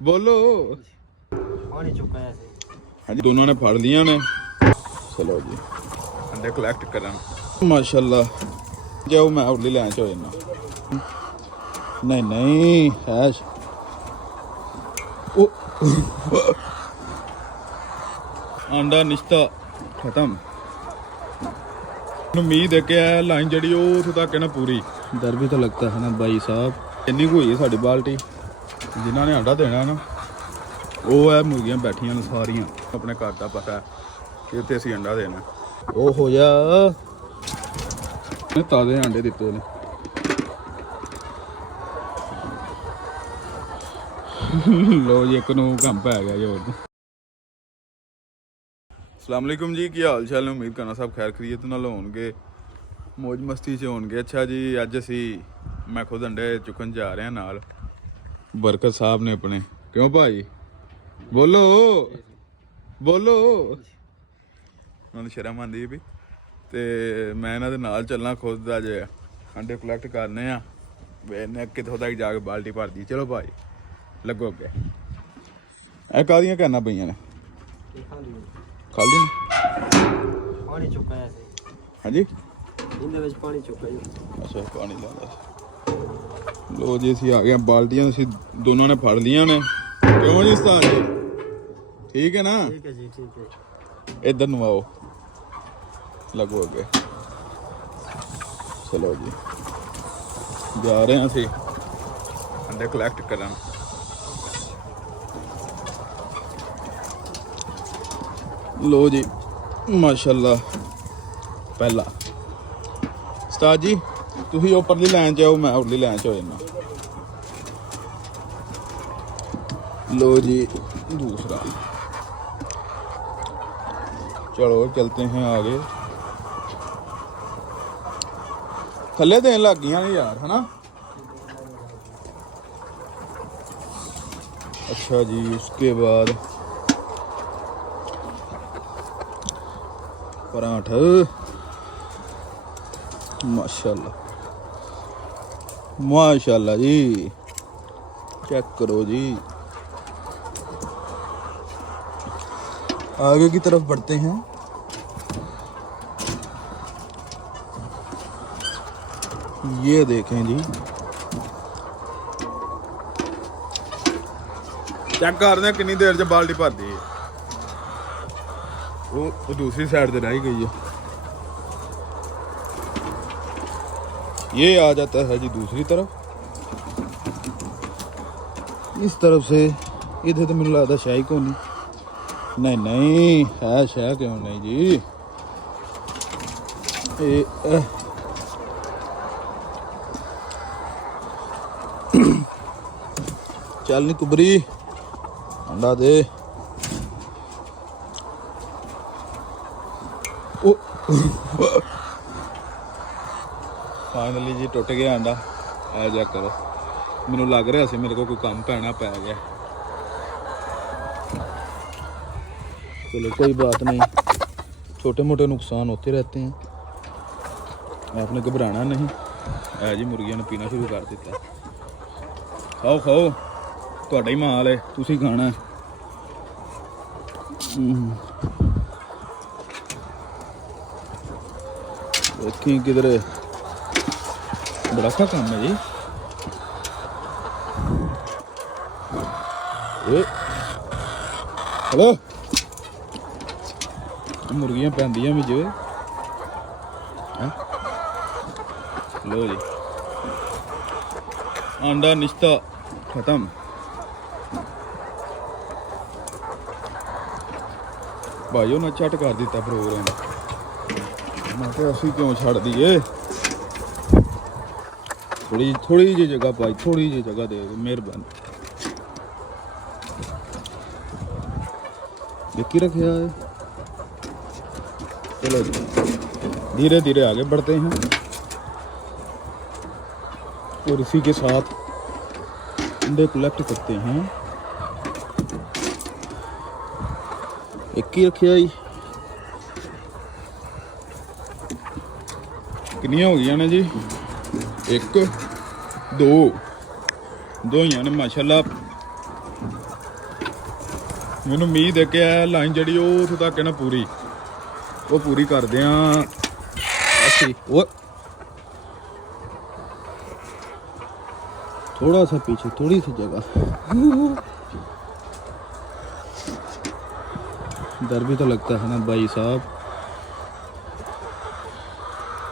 बोलो पानी चुका है ऐसे। हाँ जी दोनों ने फाड़ लिया ने। चलो जी अंडे कलेक्ट करा माशाल्लाह। जाओ मैं उर्ली लैन च हो जाना। नहीं नहीं हैश अंडा निश्ता खत्म। उम्मीद है कि लाइन जड़ी उतों तक है ना पूरी। डर भी तो लगता है ना भाई साहब। इन्नी को हुई है साड़ी बाल्टी जिन्होंने अंडा देना ना वो है मुर्गियां बैठिया ने सारियां। अपने घर का पता है कि इतने असी अंडा देना। ओ हो जा ताजे अंडे दिते ने। लो जी एक कम पै गया जी। और अस्सलाम वालेकुम जी की हाल चाल। उम्मीद करना सब खैर खरीत नाल होणगे मौज मस्ती च होणगे। अच्छा जी अज असी मैं खुद अंडे चुकन जा रहे हैं नाल बरकत साहब ने अपने। क्यों भाई बोलो बोलो उन्होंने शर्म आंदी भी तो मैं इन्होंने नाल चलना खुद अज अंडे कलैक्ट करने इन्हें कितों तक जाके बाल्टी भर दी। चलो भाई लगो अगे। ਇਹ ਕਾਹਦੀਆਂ ਕਰਨਾ ਪਈਆਂ ਨੇ ਖਾਲੀ पानी चुका है ऐसे। ਹਾਂਜੀ इनके ਵਿੱਚ पानी चुका है। ਅੱਛਾ ਪਾਣੀ ਲਾਉਂਦਾ। ਲੋ ਜੀ ਅਸੀਂ ਆ ਗਏ ਬਾਲਟੀਆਂ ਅਸੀਂ ਦੋਨੋਂ ਨੇ ਫੜ ਲੀਆਂ ਨੇ। ਕਿਉਂ ਜੀ ਉਸਤਾਦ ਜੀ ਠੀਕ ਹੈ ਨਾ। ठीक है जी ठीक है। इधर ਨੂੰ आओ लगो अगे। चलो जी जा रहे हैं असी अंडे कलैक्ट करन। लो जी माशाल्लाह पहला उस्ताद जी तुसी उपरली लाइन च आओ मैं उरली लाइन च हो जाना। लो जी दूसरा चलो चलते हैं आगे। थल्ले देन लग गई ने यार है ना। अच्छा जी उसके बाद पराठा माशाल्लाह माशाल्लाह जी चेक करो जी। आगे की तरफ बढ़ते हैं। ये देखें जी चेक कर रहे कितनी देर च बाल्टी भर दी। वो दूसरी साइड से रह गई है। ये आ जाता है जी दूसरी तरफ। इस तरफ से इधर तो मैंने लगता शाही को नहीं नहीं है शाह क्यों नहीं जी। चल नी कुबरी अंडा दे। फाइनली जी टुट गया अंडा। आ जा करो मैनू लग रहा सी मेरे को कोई काम पैना पै गया। चलो कोई बात नहीं छोटे मोटे नुकसान होते रहते हैं। आपने घबराना नहीं। है जी मुर्गियों ने पीना शुरू कर दिता। खाओ खाओ ਤੁਹਾਡਾ ਹੀ ਮਾਲ ਹੈ ਤੁਸੀਂ ਖਾਣਾ। देखी किधर बड़ा काम है जी। हेलो मुर्गियां पैंदियां भी जो लो जी अंडा निश्ता खत्म। भाई उन्हें झट कर दिता प्रोग्राम। मैं तो असी क्यों छड़ दिए। थोड़ी जी जगह भाई थोड़ी जी जगह दे मेहरबानी। देखी रखे है। चलो जी धीरे धीरे आगे बढ़ते हैं और इसी के साथ अंडे कलेक्ट करते हैं। एक ही रखे आई कितनियां हो गई ने जी। एक दो ही ने माशाल्लाह ਮੈਨੂੰ ਉਮੀਦ ਹੈ ਕਿ ਇਹ ਲਾਈਨ ਜਿਹੜੀ ਉਹ ਉੱਥੇ ਤੱਕ ਹੈ ਨਾ ਪੂਰੀ, ਉਹ ਪੂਰੀ ਕਰਦੇ ਆ ਅਸੀਂ। ਉਹ थोड़ा सा पीछे, थोड़ी सी जगह, डर भी तो लगता है ना भाई साहब,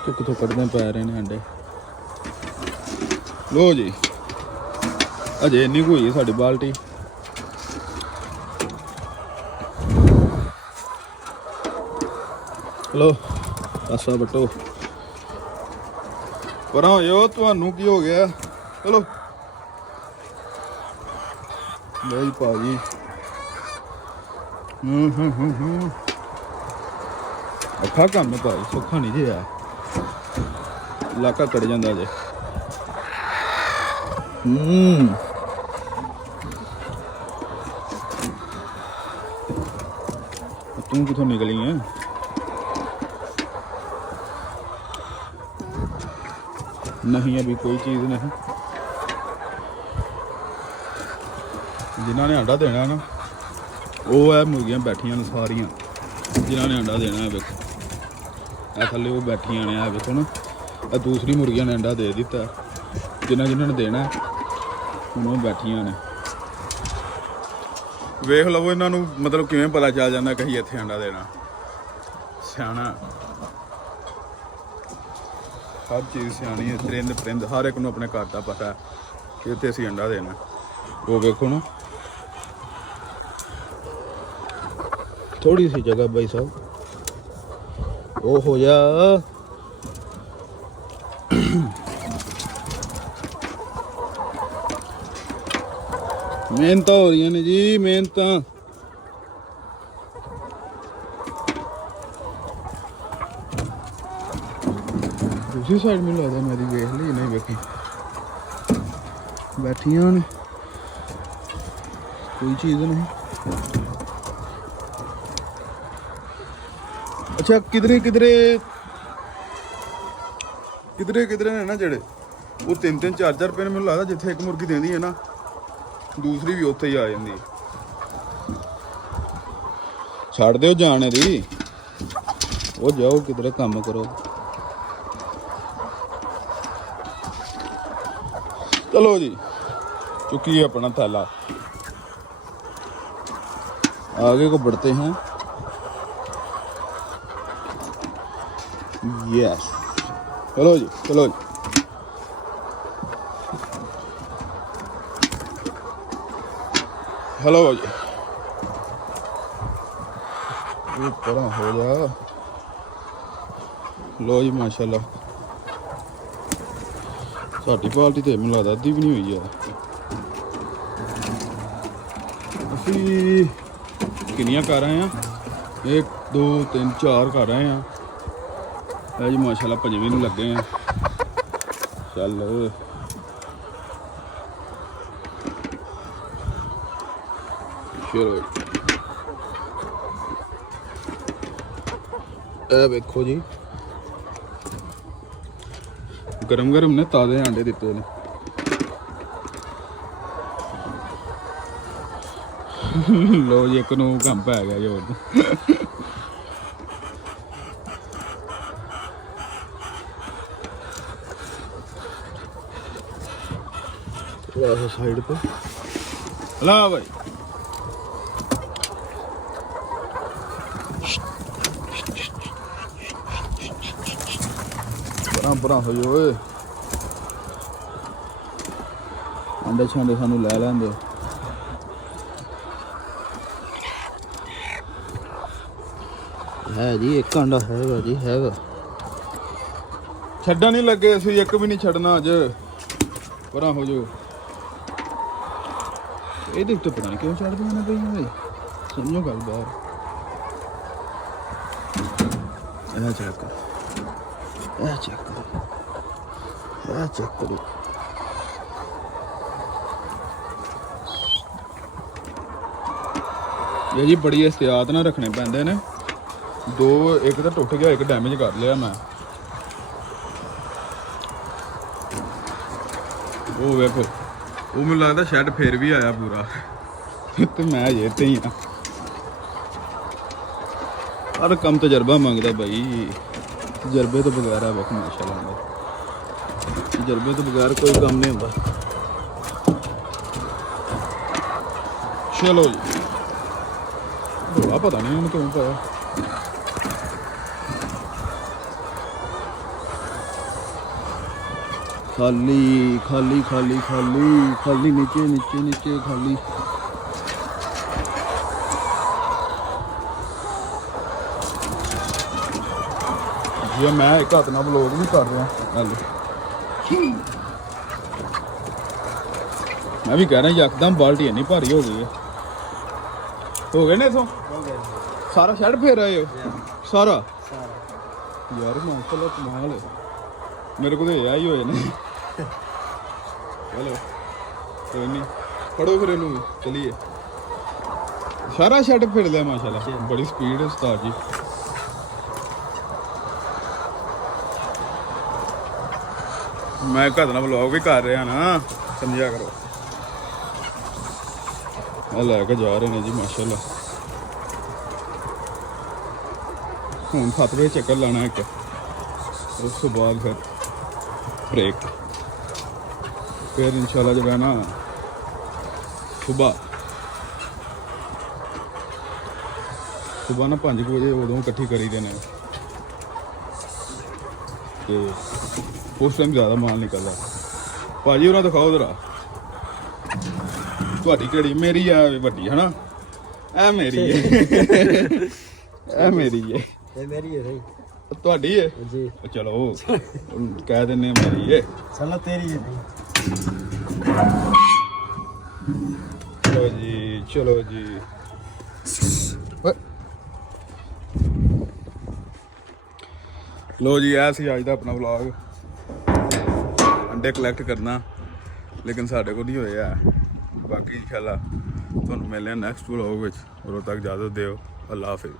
तो कितों कटने पै रहे हैं अंडे। लो जी अजे इन्नी को हुई है साड़ी बाल्टी। लो पासा बटो पर हो तुहानू की हो गया। चलो भाई भाजी औखा काम है भाई, सौखा नहीं जे है, इलाका कट जाता जे। तू कितों निकली है? नहीं अभी कोई चीज़ नहीं। जिन्होंने अंडा देना ना वो है मुर्गियां बैठिया ने सारिया, जिन्होंने अंडा देना है देखो ए थले वो बैठिया ने, है देखो ना ए दूसरी मुर्गियां ने अंडा दे दिता, जिन्होंने देना है वो बैठिया ने। वेख लवो इन्हों मतलब किवें पता चल जाता कि इत्थे अंडा देना, सियाना हर चीज़ सियानी है, परिंद परिंद हर एक नूं अपने घर का पता है कि इत्थे असीं अंडा देना। वो वेखो ना थोड़ी सी जगह भाई साहब, ओ हो जा मेहनत हो रही ने जी, मेहनत। दूसरी साइड में लगता मेरी वेख ली नहीं वेखी, बैठिया ने कोई चीज़ नहीं। अच्छा किधरे किधरे किधरे किधरे ने ना जेड़े वो 3-3 4-4 रुपए ने, मैनूं लगदा जिथे एक मुर्गी देंदी है ना दूसरी भी उत्थे ही आ जाती है। छड़ दो जाने दी, वो जाओ किधरे काम करो। चलो जी चुकिए अपना थैला, आगे को बढ़ते हैं। यस चलो जी चलो जी। हेलो जी ऊपर हो जा। लो जी माशाल्लाह साडी पार्टी तो मैनूं लगदा अद्धी भी नहीं हुई है। असीं किन्नियां कर आए हैं? 1 2 3 4 कर आए हैं जी माशाल्लाह, पंजवीं नूं लगे हैं। चल चलो ए वेखो जी गरम गरम ने ताज़े अंडे दिते ने। लो जी एक नूं काम पै गया जी। साइड पे ला भाई बरा हो जो अंडे छांडे सानू लै लैन दो। है जी एक अंडा हैगा जी हैगा, छड्डा नहीं लगे असीं एक भी नहीं छड्डना अज। परा हो जो ये देख तो पता नहीं क्यों चढ़ देना भाई भाई, समझो गल बार। चेक कर चेक करो चेक करो। ये जी बड़ी एहतियात ना रखने पैंदे ने। 2 एक तो टुट गया, एक डैमेज कर लिया मैं। वो वेखो वो मुझे लगता शैड फिर भी आया पूरा। तो मैं जे ते ही ਹਰ ਕੰਮ ਤਜਰਬਾ ਮੰਗਦਾ ਭਾਈ। ਤਜਰਬੇ ਤੋਂ ਬਗੈਰ ਆ ਵੇਖ ਮਾਸ਼ਾਅੱਲਾ, ਤਜਰਬੇ ਤੋਂ ਬਗੈਰ ਕੋਈ ਕੰਮ ਨਹੀਂ ਹੁੰਦਾ। ਚਲੋ ਜੀ, ਰੋਲਾ ਪਤਾ ਨਹੀਂ ਉਹਨੂੰ ਕਿਉਂ ਪਾਇਆ। ਖਾਲੀ ਖਾਲੀ ਖਾਲੀ ਖਾਲੀ ਖਾਲੀ, ਨੀਚੇ ਨੀਚੇ ਨੀਚੇ ਖਾਲੀ। ਜੀ ਮੈਂ ਇੱਕ ਹੱਥ ਨਾਲ ਵਲੋਗ ਵੀ ਕਰ ਰਿਹਾ। ਹਲ ਮੈਂ ਵੀ ਕਹਿ ਰਿਹਾ ਯਕਦਮ ਬਾਲਟੀ ਇੰਨੀ ਭਾਰੀ ਹੋ ਗਈ ਹੈ। ਹੋ ਗਏ ਨੇ ਇਥੋਂ ਹੋ ਗਿਆ ਸਾਰਾ ਸ਼ੈਡ ਫੇਰ ਆਏ ਹੋ ਸਾਰਾ। ਸਾਰਾ ਯਾਰ ਮਾਸ਼ਾਅੱਲਾ ਕਮਾਲ ਹੈ। ਮੇਰੇ ਕੋਲ ਤਾਂ ਹੀ ਹੋਏ ਨੇ। ਚਲੋ ਕੋਈ ਨਹੀਂ, ਫੜੋ ਫਿਰ ਇਹਨੂੰ, ਚਲੀਏ। ਸਾਰਾ ਸ਼ੈਡ ਫੇਰ ਲਿਆ ਮਾਸ਼ਾਅੱਲਾ, ਬੜੀ ਸਪੀਡ ਹੈ ਉਸਤਾਦ ਜੀ। ਮੈਂ ਘਰ ਨਾਲ ਵਲੌਗ ਵੀ ਕਰ ਰਿਹਾ ਨਾ, ਸਮਝਿਆ ਕਰੋ। ਆ ਲੈ ਕੇ ਜਾ ਰਹੇ ਨੇ ਜੀ ਮਾਸ਼ਾਅੱਲਾ। ਹੁਣ 7 ਵਜੇ ਚੱਕਰ ਲਾਣਾ ਇੱਕ, ਉਸ ਤੋਂ ਬਾਅਦ ਫਿਰ ਬ੍ਰੇਕ, ਫਿਰ ਇਨਸ਼ਾਅੱਲਾ ਜਿਹੜਾ ਨਾ ਸੁਬਾਹ ਨਾ 5 ਵਜੇ ਉਦੋਂ ਇਕੱਠੀ ਕਰੀ ਦੇ ਨੇ ਤੇ ਉਸ ਟਾਈਮ ਜ਼ਿਆਦਾ ਮਾਲ ਨਿਕਲਦਾ। ਭਾਜੀ ਉਹਨਾਂ ਦਿਖਾਓ ਜ਼ਰਾ, ਤੁਹਾਡੀ ਕਿਹੜੀ? ਮੇਰੀ ਆ ਵੱਡੀ ਹਨਾ, ਇਹ ਮੇਰੀ ਹੈ। ਇਹ ਮੇਰੀ ਹੈ, ਇਹ ਮੇਰੀ ਹੈ ਸਹੀ। ਤੁਹਾਡੀ ਹੈ ਜੀ, ਚਲੋ ਕਹਿ ਦਿੰਨੇ ਮੇਰੀ ਹੈ। ਚਲੋ ਤੇਰੀ ਹੈ ਚਲੋ ਜੀ, ਚਲੋ ਜੀ। ਲੋ ਜੀ, ਇਹ ਸੀ ਅੱਜ ਦਾ ਆਪਣਾ ਵਲੌਗ। ਅੰਡੇ ਕਲੈਕਟ ਕਰਨਾ, ਲੇਕਿਨ ਸਾਡੇ ਕੋਲ ਨਹੀਂ ਹੋਇਆ। ਬਾਕੀ ਇਨਸ਼ਾਅੱਲਾ ਤੁਹਾਨੂੰ ਮਿਲਦੇ ਹਾਂ ਨੈਕਸਟ ਵਲੌਗ ਵਿੱਚ। ਉਦੋਂ ਤੱਕ ਇਜਾਜ਼ਤ ਦਿਓ। ਅੱਲਾ ਹਾਫਿਜ਼।